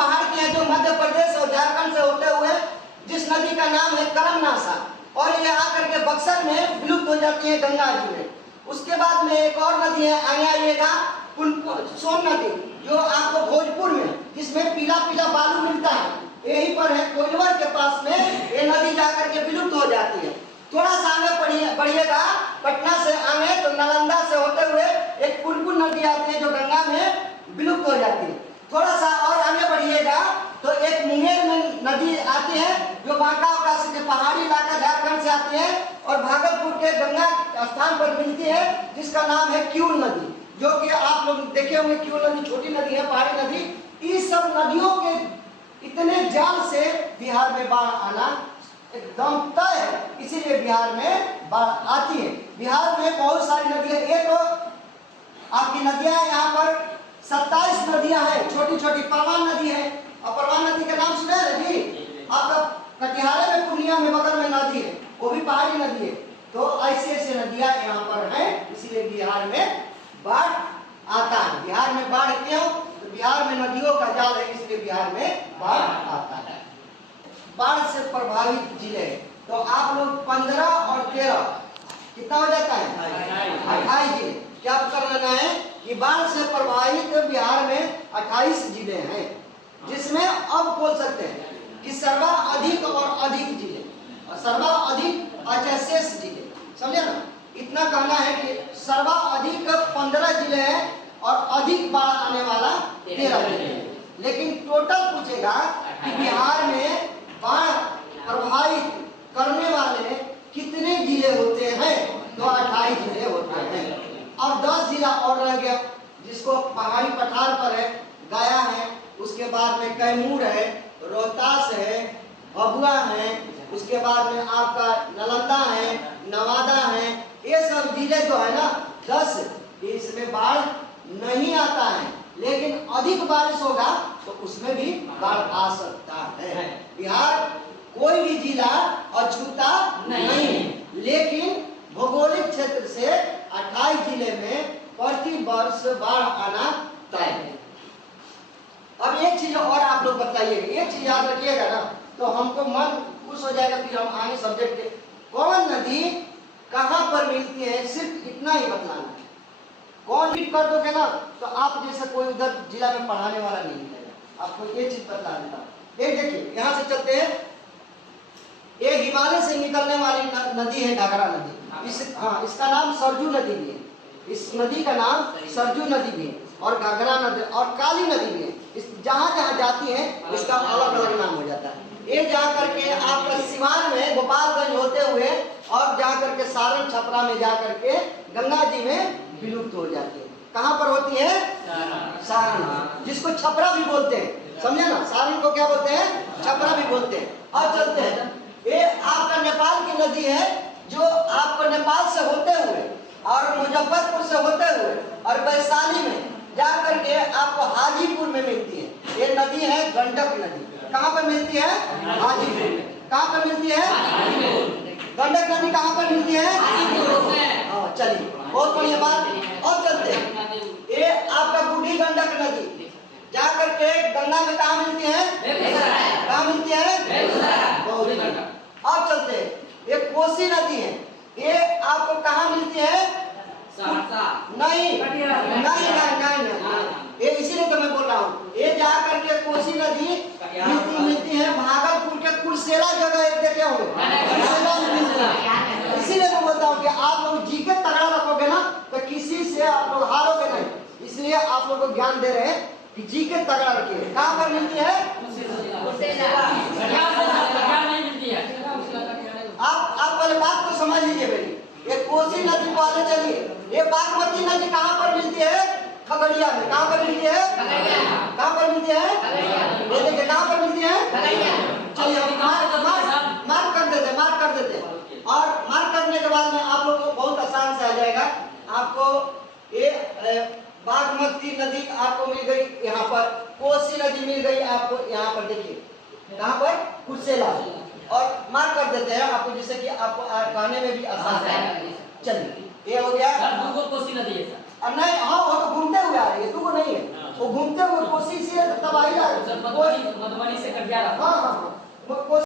पहाड़ की है जो मध्य प्रदेश और झारखंड से होते हुए, जिस नदी का नाम है करमनाशा, और ये आकर के बक्सर में विलुप्त हो जाती है गंगा जी में। उसके बाद में एक और नदी है, आगे आइएगा, सोन नदी, जो आपको भोजपुर में, जिसमें पीला पीला बालू मिलता है, यहीं पर है कोइलवर के पास में, ये नदी जाकर के विलुप्त हो जाती है। थोड़ा सा आगे बढ़िएगा, पटना से आगे तो नालंदा से होते हुए एक पुनपुन नदी आती है जो गंगा में विलुप्त हो जाती है। थोड़ा सा और आगे बढ़िएगा तो एक मुंगेर में नदी आती है जो बांका आकाशी के पहाड़ी इलाका झारखंड से आती है और भागलपुर के गंगा स्थान पर मिलती है, जिसका नाम है क्यूल नदी, जो कि आप लोग देखे होंगे। क्यूल नदी छोटी नदी है, पहाड़ी नदी। इस सब नदियों के इतने जाल से बिहार में बाढ़ आना एकदम तय है, इसीलिए बिहार में बाढ़ आती है। बिहार में बहुत सारी नदियां, ये तो आपकी नदियां यहाँ पर 27 नदियां हैं, छोटी छोटी। परवान नदी है, और परवान नदी का नाम सुना है जी? आपका कटिहार में, पूर्णिया में बगल में नदी है, वो भी पहाड़ी नदी है। तो ऐसे ऐसे नदियां यहाँ पर हैं, इसीलिए बिहार में बाढ़ आता है। बिहार में बाढ़ क्यों? तो बिहार में नदियों का जाल है, इसलिए बिहार में बाढ़ आता है। बाढ़ से प्रभावित जिले तो आप लोग 15 और 13 कितना हो जाता है? 28 जिले। क्या कर लेना है कि बाढ़ से प्रभावित बिहार में 28 जिले हैं, जिसमें अब बोल सकते हैं कि सर्वाधिक और अधिक जिले, और सर्वाधिक अच्छा शेष जिले, समझे ना? इतना कहना है कि सर्वाधिक 15 जिले हैं और अधिक बाढ़ आने वाला 13 जिले हैं। लेकिन टोटल पूछेगा कि बिहार में बाढ़ प्रभावित करने वाले कितने जिले होते हैं, तो 28 जिले होते हैं। अब 10 जिला और रह गया, जिसको पहाड़ी पठार पर है, गया है, उसके बाद में कैमूर है, रोहतास है, भभुआ है, उसके बाद में आपका नालंदा है, नवादा है। ये सब जिले जो है ना 10, इसमें बाढ़ नहीं आता है, लेकिन अधिक बारिश होगा तो उसमें भी बाढ़ आ सकता है। बिहार कोई भी जिला अछूता नहीं है, लेकिन भौगोलिक क्षेत्र से 28 जिले में प्रति वर्ष बाढ़ आना तय है। अब एक चीज और आप लोग बताइएगा, एक चीज याद रखिएगा ना, तो हमको मन खुश हो जाएगा। फिर हम आगे सब्जेक्ट के, कौन नदी कहाँ पर मिलती है, सिर्फ इतना ही बतलाना है। कौन हिट कर दोगे ना तो आप जैसे कोई उधर जिला में पढ़ाने वाला नहीं मिलेगा। आपको ये चीज बता देता हूँ। एक देखिए, यहाँ से चलते हैं, ये हिमालय से निकलने वाली नदी है घाघरा नदी। इसका नाम सरजू नदी भी है। इस नदी का नाम सरजू नदी भी है, और घाघरा नदी और काली नदी भी है। इस जहाँ जहाँ जाती है इसका अलग अलग नाम हो जाता है। ये जा करके आपका सिवान में गोपालगंज होते हुए और जा करके सारण छपरा में जा करके गंगा जी में विलुप्त हो जाती है। कहाँ पर होती है? सारण, जिसको छपरा भी बोलते हैं, समझे ना? सारण को क्या बोलते हैं? छपरा भी बोलते हैं। और चलते हैं, ये आपका नेपाल की नदी है, जो आपको नेपाल से होते हुए और मुजफ्फरपुर से होते हुए और वैशाली में जा करके आपको हाजीपुर में मिलती है। ये नदी है गंडक नदी। कहाँ पर मिलती है? हाजीपुर में। कहाँ पर मिलती है? गंडक नदी कहाँ पर मिलती है? हाँ, चलिए, बहुत बढ़िया बात। और चलते हैं, ये आपका बूढ़ी गंडक नदी जा करके गंगा में कहाँ मिलती है? कहाँ मिलती है? अब चलते हैं, ये कोसी नदी है, ये आपको कहाँ मिलती है? नहीं, ये इसीलिए तो मैं बोल रहा हूँ। ये जा करके कोसी नदी मिलती है भागलपुर के कुर्सेला जगह, एक देखे होंगे, कुर्सेला में मिलती है। इसीलिए मैं बोलता हूँ कि आप लोग जी के तगड़ा रखोगे ना तो किसी से आप लोग हारोगे नहीं। इसलिए आप लोग को ज्ञान दे रहे हैं कि जी के तगड़ा रखिए। कहाँ पर मिलती है? आप पहले बात को समझ लीजिए मेरी। ये कोसी नदी को आगे चलिए, ये बागमती नदी कहाँ पर मिलती है? खगड़िया में। कहाँ पर मिलती है? कहाँ पर मिलती है? ये देखिए कहाँ पर मिलती है? चलिए हम मार्क कर देते हैं। और मार्क करने के बाद में आप लोगों को बहुत आसान से आ जाएगा। आपको ये बागमती नदी आपको मिल गई, यहाँ पर कोसी नदी मिल गई आपको, यहाँ पर देखिए कहाँ पर? कुर्सेला। और मार्क कर देते हैं आपको, जिससे कि आपको कहने में भी आसान है। चलिए, ये हो गया। कोसी नदी है सर। नहीं, हाँ, वो तो घूमते हुए आ रही है, तुमको नहीं है। वो घूमते हुए कोसी से तबाही आ सर, मधुबनी से कटिहार। हाँ हाँ हाँ।